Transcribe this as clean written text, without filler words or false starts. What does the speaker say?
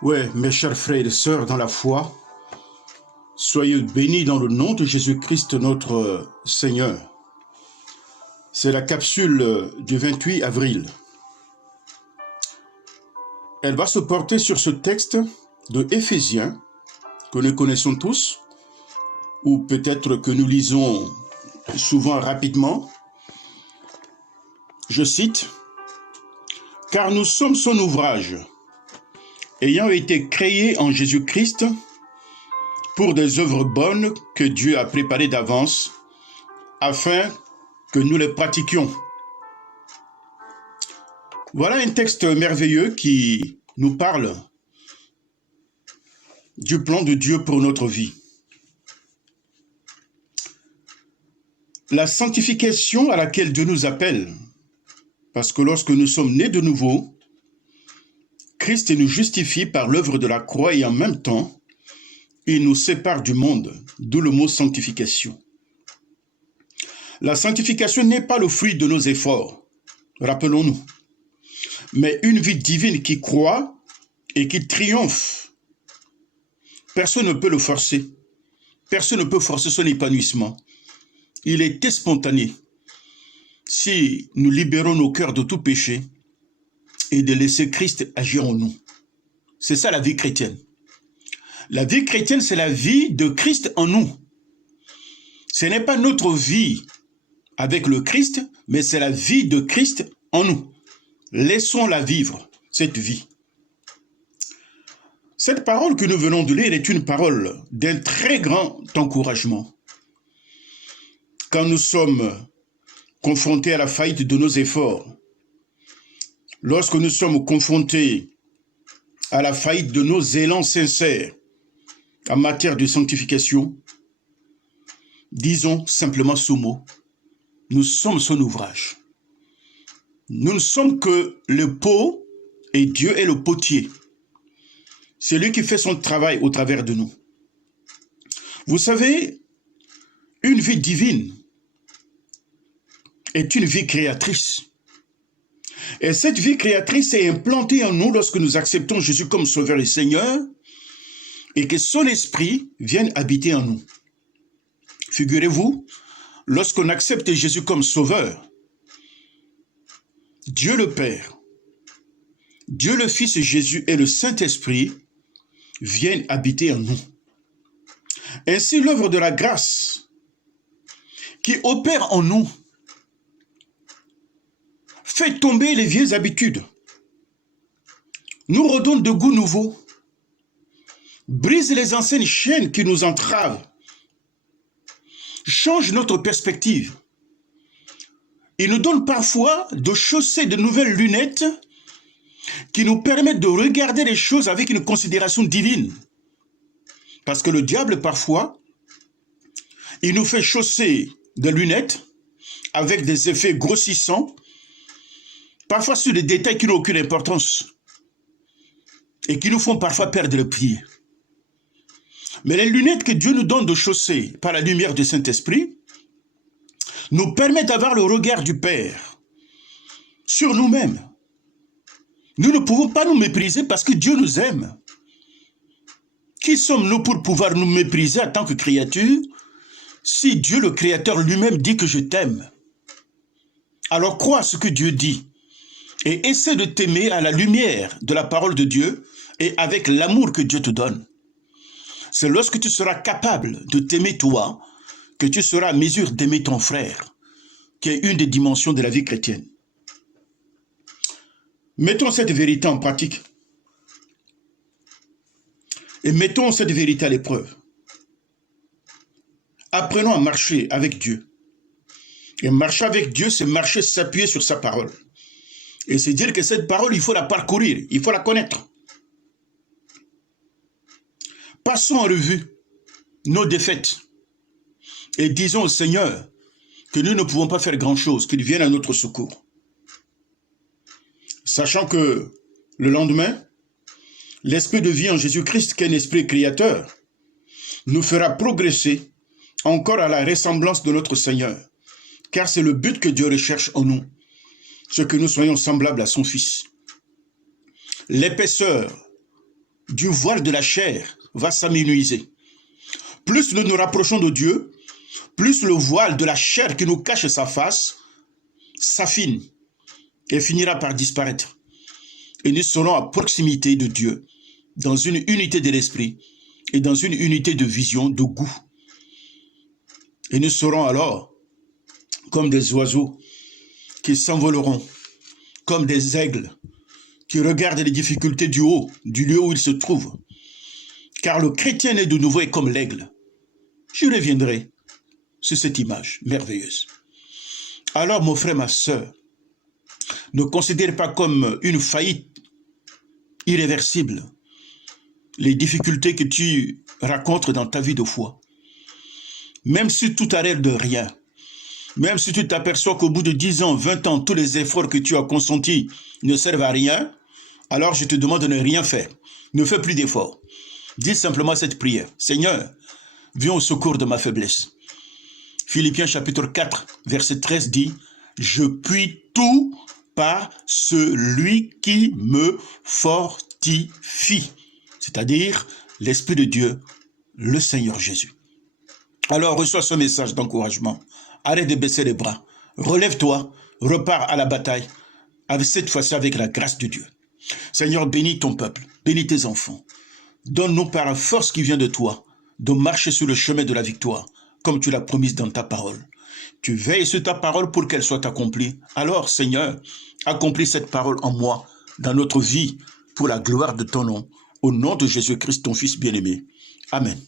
Ouais, mes chers frères et sœurs dans la foi, soyez bénis dans le nom de Jésus-Christ notre Seigneur. C'est la capsule du 28 avril. Elle va se porter sur ce texte de Éphésiens que nous connaissons tous, ou peut-être que nous lisons souvent rapidement. Je cite, « Car nous sommes son ouvrage, ayant été créés en Jésus-Christ pour des œuvres bonnes que Dieu a préparées d'avance, afin que nous les pratiquions. » Voilà un texte merveilleux qui nous parle du plan de Dieu pour notre vie. La sanctification à laquelle Dieu nous appelle, parce que lorsque nous sommes nés de nouveau, Christ nous justifie par l'œuvre de la croix et en même temps, il nous sépare du monde, d'où le mot sanctification. La sanctification n'est pas le fruit de nos efforts, rappelons-nous, mais une vie divine qui croît et qui triomphe. Personne ne peut le forcer. Personne ne peut forcer son épanouissement. Il est spontané. Si nous libérons nos cœurs de tout péché et de laisser Christ agir en nous. C'est ça la vie chrétienne. La vie chrétienne, c'est la vie de Christ en nous. Ce n'est pas notre vie avec le Christ, mais c'est la vie de Christ en nous. Laissons-la vivre, cette vie. Cette parole que nous venons de lire est une parole d'un très grand encouragement. Quand nous sommes confrontés à la faillite de nos efforts, lorsque nous sommes confrontés à la faillite de nos élans sincères en matière de sanctification, disons simplement ce mot, nous sommes son ouvrage. Nous ne sommes que le pot et Dieu est le potier. C'est lui qui fait son travail au travers de nous. Vous savez, une vie divine est une vie créatrice. Et cette vie créatrice est implantée en nous lorsque nous acceptons Jésus comme Sauveur et Seigneur et que son esprit vienne habiter en nous. Figurez-vous, lorsqu'on accepte Jésus comme Sauveur, Dieu le Père, Dieu le Fils Jésus et le Saint-Esprit viennent habiter en nous. Ainsi, l'œuvre de la grâce qui opère en nous fait tomber les vieilles habitudes, nous redonne de goût nouveau, brise les anciennes chaînes qui nous entravent, change notre perspective. Il nous donne parfois de chausser de nouvelles lunettes qui nous permettent de regarder les choses avec une considération divine. Parce que le diable, parfois, il nous fait chausser des lunettes avec des effets grossissants, parfois sur des détails qui n'ont aucune importance et qui nous font parfois perdre le pied. Mais les lunettes que Dieu nous donne de chausser par la lumière du Saint-Esprit nous permettent d'avoir le regard du Père sur nous-mêmes. Nous ne pouvons pas nous mépriser parce que Dieu nous aime. Qui sommes-nous pour pouvoir nous mépriser en tant que créatures si Dieu le Créateur lui-même dit que je t'aime? Alors crois ce que Dieu dit et essaie de t'aimer à la lumière de la parole de Dieu et avec l'amour que Dieu te donne. C'est lorsque tu seras capable de t'aimer toi que tu seras à mesure d'aimer ton frère, qui est une des dimensions de la vie chrétienne. Mettons cette vérité en pratique. Et mettons cette vérité à l'épreuve. Apprenons à marcher avec Dieu. Et marcher avec Dieu, c'est marcher, s'appuyer sur sa parole. Et c'est dire que cette parole, il faut la parcourir, il faut la connaître. Passons en revue nos défaites et disons au Seigneur que nous ne pouvons pas faire grand-chose, qu'il vienne à notre secours. Sachant que le lendemain, l'esprit de vie en Jésus-Christ, qui est un esprit créateur, nous fera progresser encore à la ressemblance de notre Seigneur, car c'est le but que Dieu recherche en nous, ce que nous soyons semblables à son Fils. L'épaisseur du voile de la chair va s'amenuiser. Plus nous nous rapprochons de Dieu, plus le voile de la chair qui nous cache sa face s'affine et finira par disparaître. Et nous serons à proximité de Dieu, dans une unité de l'esprit et dans une unité de vision, de goût. Et nous serons alors comme des oiseaux qui s'envoleront, comme des aigles qui regardent les difficultés du haut, du lieu où ils se trouvent. Car le chrétien né de nouveau est comme l'aigle. Je reviendrai sur cette image merveilleuse. Alors, mon frère, ma sœur, ne considère pas comme une faillite irréversible les difficultés que tu rencontres dans ta vie de foi. Même si tout a l'air de rien, même si tu t'aperçois qu'au bout de 10 ans, 20 ans, tous les efforts que tu as consentis ne servent à rien, alors je te demande de ne rien faire. Ne fais plus d'efforts. Dis simplement cette prière. Seigneur, viens au secours de ma faiblesse. Philippiens chapitre 4, verset 13 dit, « Je puis tout par celui qui me fortifie. » C'est-à-dire l'Esprit de Dieu, le Seigneur Jésus. Alors reçois ce message d'encouragement. Arrête de baisser les bras. Relève-toi, repars à la bataille, cette fois-ci avec la grâce de Dieu. Seigneur, bénis ton peuple, bénis tes enfants. Donne-nous par la force qui vient de toi, de marcher sur le chemin de la victoire, comme tu l'as promis dans ta parole. Tu veilles sur ta parole pour qu'elle soit accomplie. Alors, Seigneur, accomplis cette parole en moi, dans notre vie, pour la gloire de ton nom, au nom de Jésus-Christ, ton Fils bien-aimé. Amen.